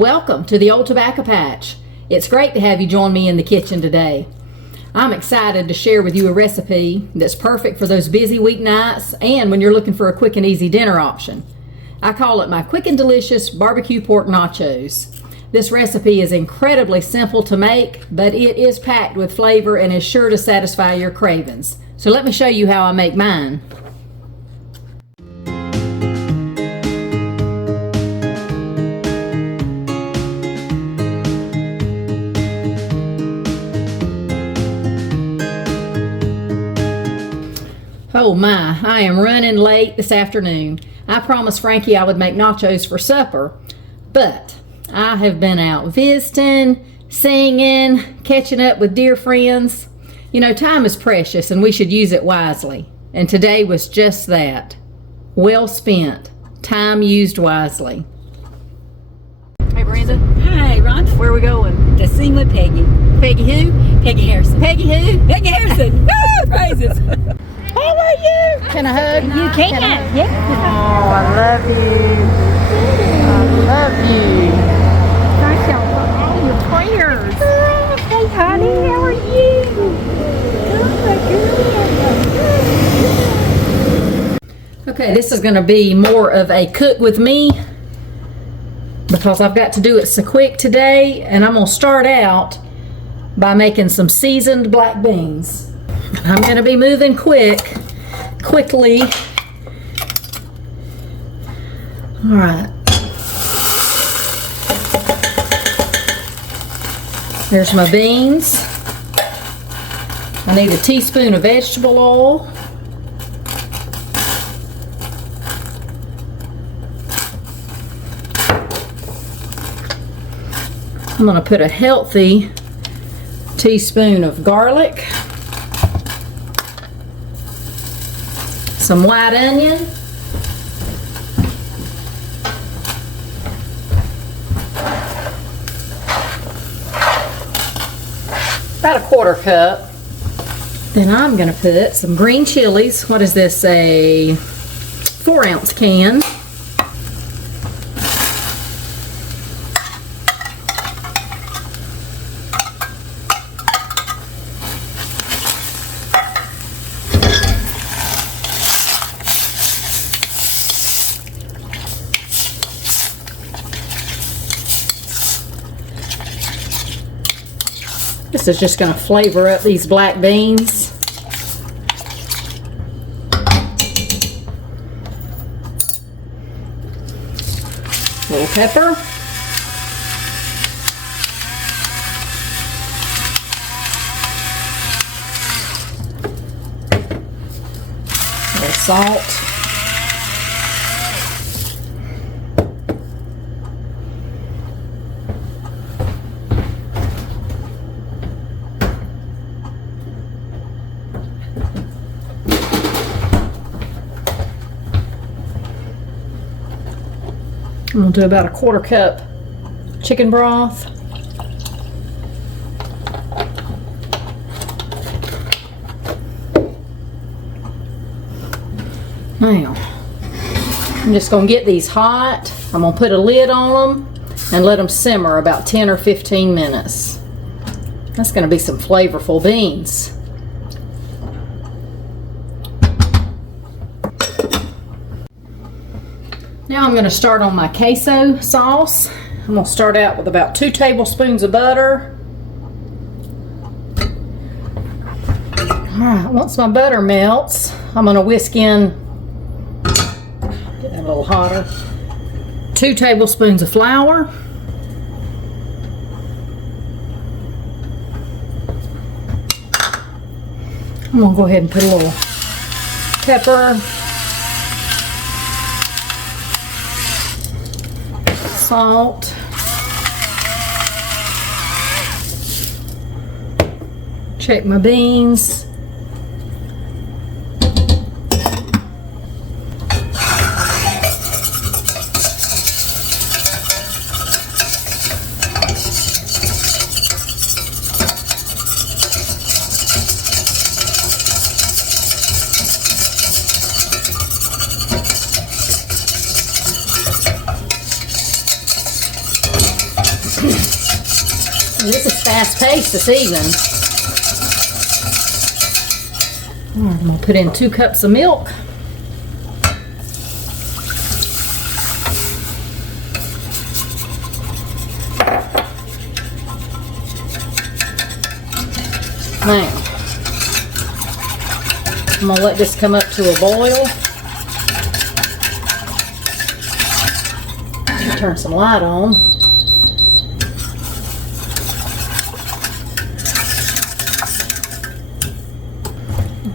Welcome to the Old Tobacco Patch. It's great to have you join me in the kitchen today. I'm excited to share with you a recipe that's perfect for those busy weeknights and when you're looking for a quick and easy dinner option. I call it my quick and delicious barbecue pork nachos. This recipe is incredibly simple to make, but it is packed with flavor and is sure to satisfy your cravings. So let me show you how I make mine. Oh my, I am running late this afternoon. I promised Frankie I would make nachos for supper, but I have been out visiting, singing, catching up with dear friends. You know, time is precious and we should use it wisely. And today was just that. Well spent. Time used wisely. Hey Brenda. Hi Rhonda. Where are we going? To sing with Peggy. Peggy who? Peggy Harrison. Peggy who? Peggy Harrison. Woo! Praises. How are you? Can I hug? You can. Yeah. Oh, I love you. I love you. Thank y'all for all your prayers. Hey honey, how are you? Okay, this is going to be more of a cook with me because I've got to do it so quick today, and I'm going to start out by making some seasoned black beans. I'm going to be moving quickly. All right. There's my beans. I need a teaspoon of vegetable oil. I'm going to put a healthy teaspoon of garlic. Some white onion, about a quarter cup. Then I'm going to put some green chilies. What is this, a 4-ounce can? This is just going to flavor up these black beans. Little pepper. Little salt. I'm going to do about a quarter cup chicken broth. Now, I'm just going to get these hot. I'm going to put a lid on them and let them simmer about 10 or 15 minutes. That's going to be some flavorful beans. Now I'm going to start on my queso sauce. I'm going to start out with about 2 tablespoons of butter. Alright, once my butter melts, I'm going to whisk in, get that a little hotter, 2 tablespoons of flour. I'm going to go ahead and put a little pepper, salt, check my beans, This is fast paced this evening. All right, I'm gonna put in 2 cups of milk. Now, I'm gonna let this come up to a boil. Turn some light on.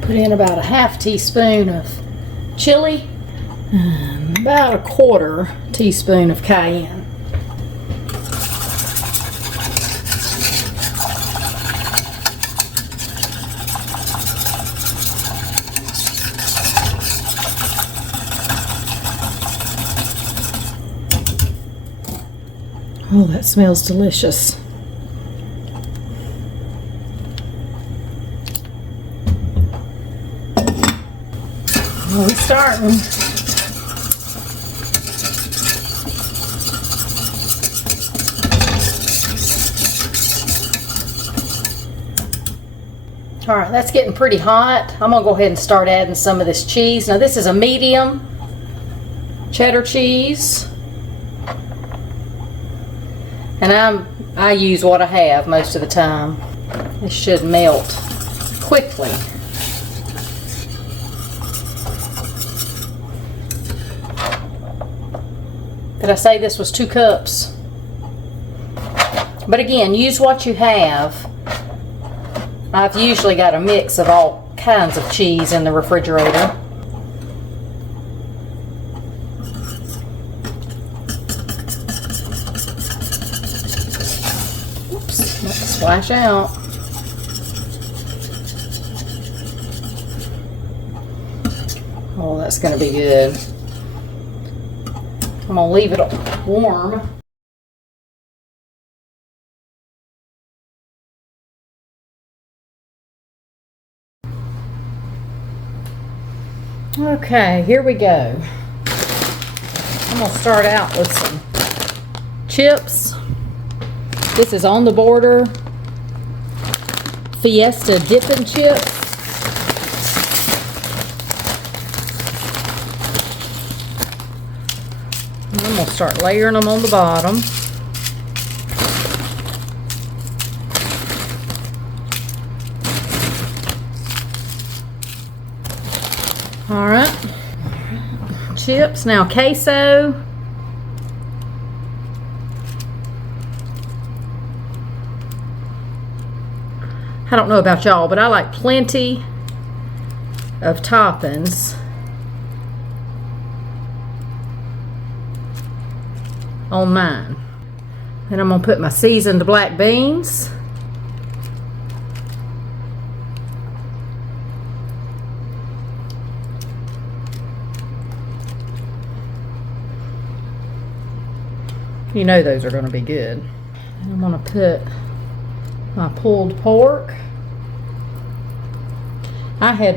Put in about a ½ teaspoon of chili and about a ¼ teaspoon of cayenne. Oh, that smells delicious. Well, we're starting. All right, that's getting pretty hot. I'm gonna go ahead and start adding some of this cheese. Now this is a medium cheddar cheese. And I use what I have most of the time. This should melt quickly. Did I say this was 2 cups? But again, use what you have. I've usually got a mix of all kinds of cheese in the refrigerator. Splash out. Oh, that's going to be good. I'm going to leave it warm. Okay, here we go. I'm going to start out with some chips. This is On the Border Fiesta dipping chips. And I'm going to start layering them on the bottom. All right. Chips. Now queso. I don't know about y'all, but I like plenty of toppings on mine. Then I'm going to put my seasoned black beans. You know those are going to be good. And I'm going to put my pulled pork. I had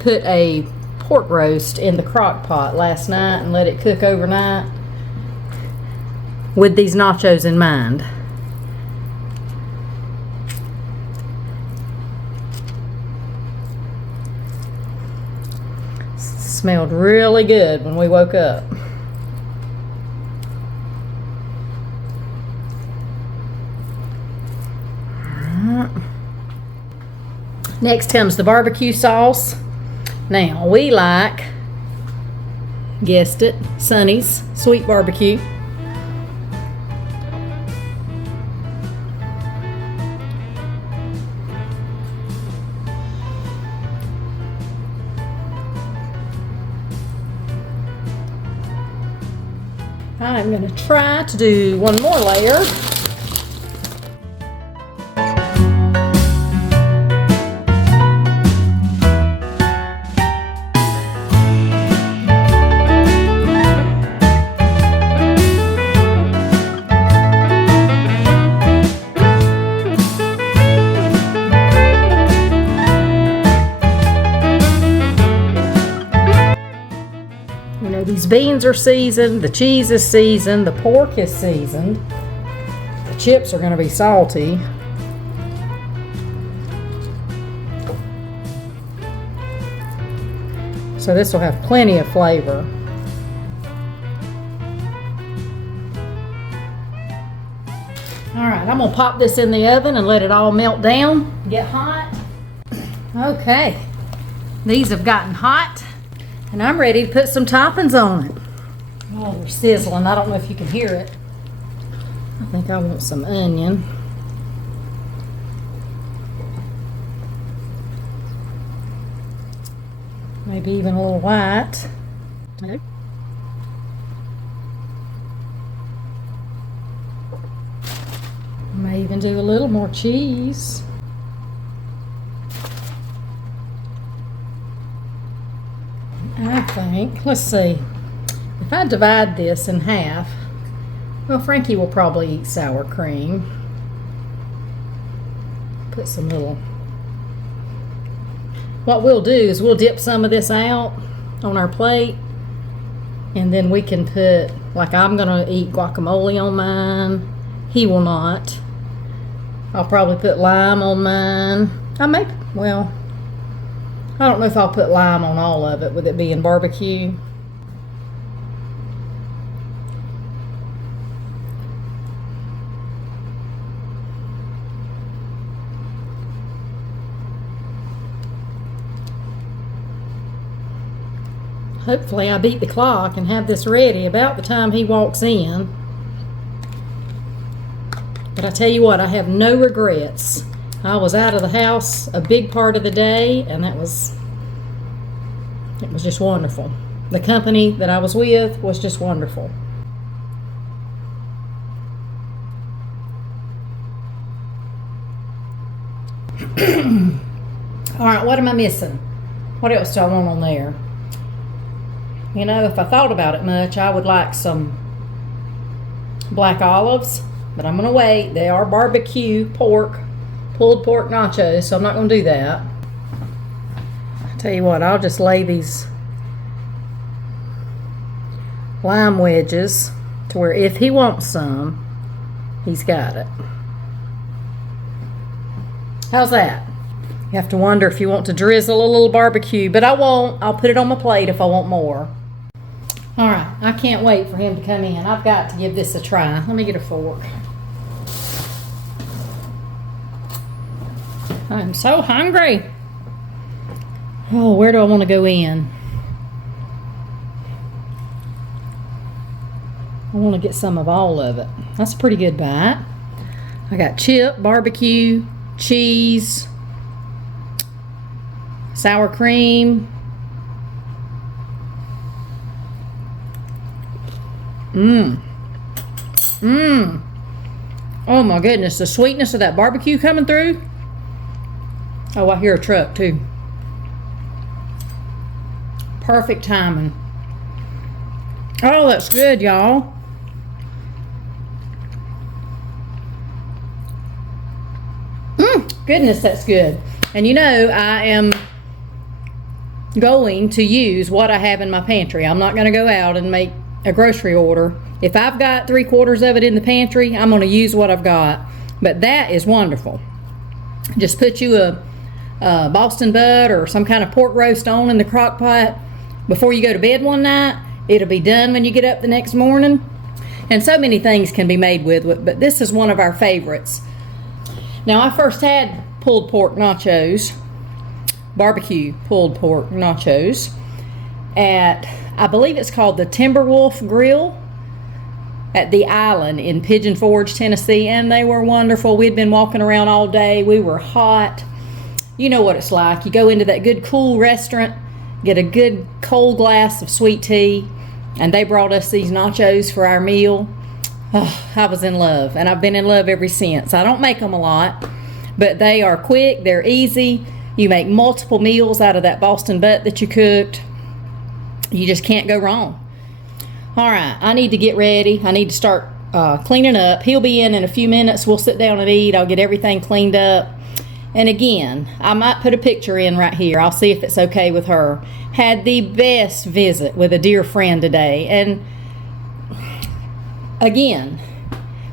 put a pork roast in the crock pot last night and let it cook overnight with these nachos in mind. Smelled really good when we woke up. Next comes the barbecue sauce. Now we like, guessed it, Sonny's sweet barbecue. I'm going to try to do one more layer. These beans are seasoned, the cheese is seasoned, the pork is seasoned. The chips are going to be salty. So this will have plenty of flavor. Alright, I'm going to pop this in the oven and let it all melt down, get hot. Okay, these have gotten hot and I'm ready to put some toppings on it. Oh, they're sizzling. I don't know if you can hear it. I think I want some onion. Maybe even a little white. Okay. May even do a little more cheese. I think, let's see, if I divide this in half, well, Frankie will probably eat sour cream. Put some little, what we'll do is we'll dip some of this out on our plate, and then we can put, like I'm gonna eat guacamole on mine. He will not. I'll probably put lime on mine. I may, well, I don't know if I'll put lime on all of it with it being barbecue. Hopefully I beat the clock and have this ready about the time he walks in. But I tell you what, I have no regrets. I was out of the house a big part of the day, and it was just wonderful. The company that I was with was just wonderful. All right, what am I missing? What else do I want on there? You know, if I thought about it much, I would like some black olives, but I'm going to wait. They are barbecue pork, pulled pork nachos, so I'm not going to do that. I'll tell you what, I'll just lay these lime wedges to where if he wants some, he's got it. How's that? You have to wonder if you want to drizzle a little barbecue, but I won't. I'll put it on my plate if I want more. All right, I can't wait for him to come in. I've got to give this a try. Let me get a fork. I'm so hungry. Oh, where do I want to go in? I want to get some of all of it. That's a pretty good bite. I got chip, barbecue, cheese, sour cream. Oh my goodness, the sweetness of that barbecue coming through. Oh, I hear a truck too. Perfect timing. Oh, that's good, y'all. Goodness, that's good. And you know, I am going to use what I have in my pantry. I'm not going to go out and make a grocery order. If I've got 3/4 of it in the pantry, I'm going to use what I've got. But that is wonderful. Just put you a Boston butt or some kind of pork roast on in the crock pot before you go to bed one night. It'll be done when you get up the next morning. And so many things can be made with it, but this is one of our favorites. Now, I first had pulled pork nachos, barbecue pulled pork nachos, at, I believe it's called the Timberwolf Grill at the Island in Pigeon Forge, Tennessee, and they were wonderful. We'd been walking around all day. We were hot. You know what it's like. You go into that good cool restaurant, get a good cold glass of sweet tea, and they brought us these nachos for our meal. Oh, I was in love, and I've been in love ever since. I don't make them a lot, but they are quick, they're easy. You make multiple meals out of that Boston butt that you cooked. You just can't go wrong. All right, I need to get ready. I need to start cleaning up. He'll be in a few minutes. We'll sit down and eat. I'll get everything cleaned up. And again, I might put a picture in right here. I'll see if it's okay with her. Had the best visit with a dear friend today. And again,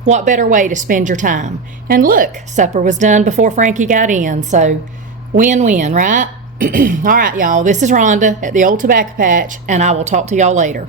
What better way to spend your time? And look, supper was done before Frankie got in, so win-win, right? All right, y'all, this is Rhonda at the Old Tobacco Patch, and I will talk to y'all later.